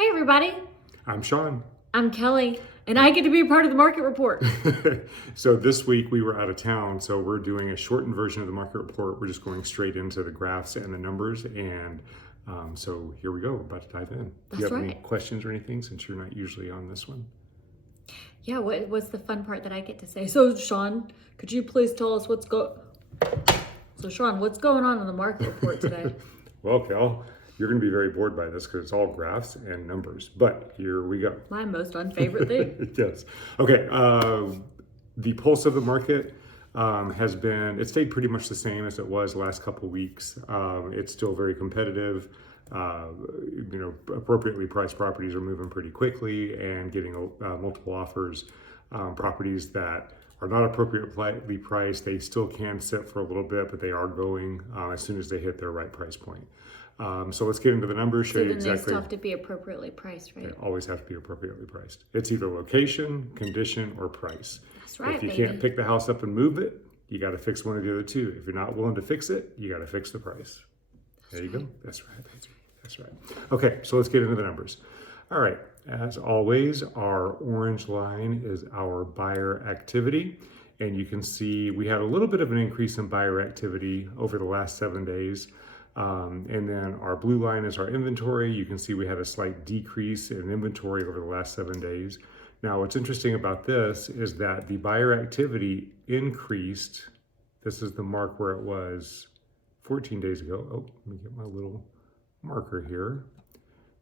Hey everybody, I'm Sean. I'm Kelly, and I get to be a part of the market report. So this week we were out of town, so we're doing a shortened version of the market report. We're just going straight into the graphs and the numbers, and so here we go. We're about to dive in. Do you have any questions or anything, since you're not usually on this one? Yeah, what's the fun part that I get to say? So Sean, could you please tell us what's going on in the market report today? Well, Cal, you're going to be very bored by this because it's all graphs and numbers, but here we go. My most unfavorite thing. Yes. Okay. The pulse of the market it's stayed pretty much the same as it was the last couple of weeks. It's still very competitive. Appropriately priced properties are moving pretty quickly and getting multiple offers. Properties that are not appropriately priced, they still can sit for a little bit, but they are going as soon as they hit their right price point. So let's get into the numbers, show you exactly. They still have to be appropriately priced, right? They always have to be appropriately priced. It's either location, condition, or price. That's right, If you baby. can't pick the house up and move it, you got to fix one of the other two. If you're not willing to fix it, you got to fix the price. There you go. That's right. That's right. Okay, so let's get into the numbers. All right. As always, our orange line is our buyer activity. And you can see we had a little bit of an increase in buyer activity over the last 7 days. And then our blue line is our inventory. You can see we had a slight decrease in inventory over the last 7 days. Now, what's interesting about this is that the buyer activity increased. This is the mark where it was 14 days ago. Oh, let me get my little marker here.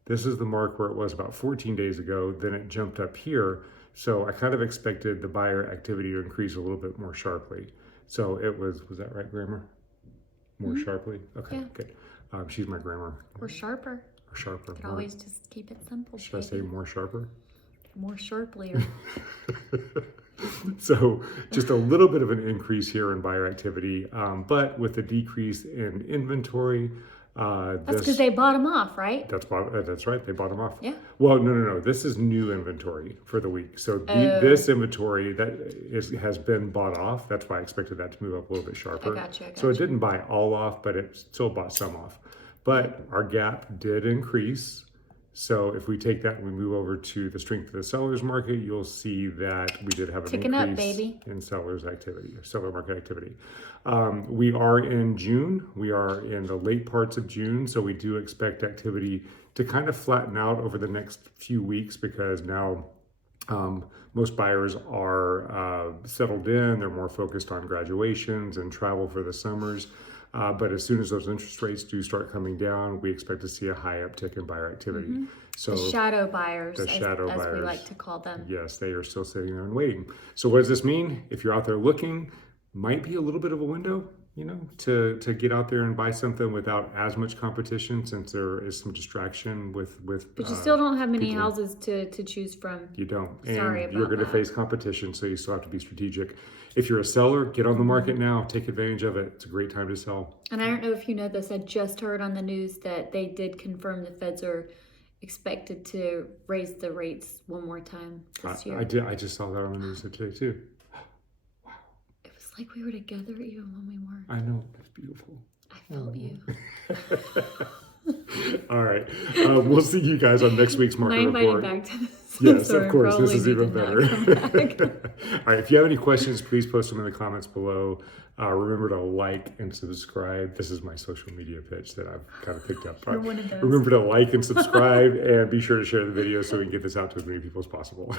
This is the mark where it was about 14 days ago. Then it jumped up here. So I kind of expected the buyer activity to increase a little bit more sharply. So it was that right, grammar? More sharply? Okay, yeah. Good. She's my grammar. Or sharper. Or sharper. You can always just keep it simple. Should I say more sharper? More sharply. So just a little bit of an increase here in buyer activity, but with a decrease in inventory. That's because they bottom off, right? That's right. They bottom off. Yeah. Well, no. This is new inventory for the week. So this inventory has been bought off. That's why I expected that to move up a little bit sharper. I got you. So it didn't buy all off, but it still bought some off. But our gap did increase. So if we take that and we move over to the strength of the seller's market, you'll see that we did have an increase in seller's activity, or seller market activity. We are in June. We are in the late parts of June. So we do expect activity to kind of flatten out over the next few weeks because now most buyers are settled in. They're more focused on graduations and travel for the summers. But as soon as those interest rates do start coming down, we expect to see a high uptick in buyer activity. Mm-hmm. So the shadow buyers, as we like to call them. Yes, they are still sitting there and waiting. So what does this mean? If you're out there looking, might be a little bit of a window, to get out there and buy something without as much competition, since there is some distraction with. But you still don't have many houses to choose from. You don't. Sorry and you're going to face competition, so you still have to be strategic. If you're a seller, get on the market now. Take advantage of it. It's a great time to sell. And I don't know if you know this. I just heard on the news that they did confirm the feds are expected to raise the rates one more time this year. I did. I just saw that on the news today too. Wow. It was like we were together even when we weren't. I know. It's beautiful. I felt you. All right. We'll see you guys on next week's market report. Back to this. Yes, of course. This is even better. All right. If you have any questions, please post them in the comments below. Remember to like and subscribe. This is my social media pitch that I've kind of picked up. You're one of those. Remember to like and subscribe, and be sure to share the video so we can get this out to as many people as possible.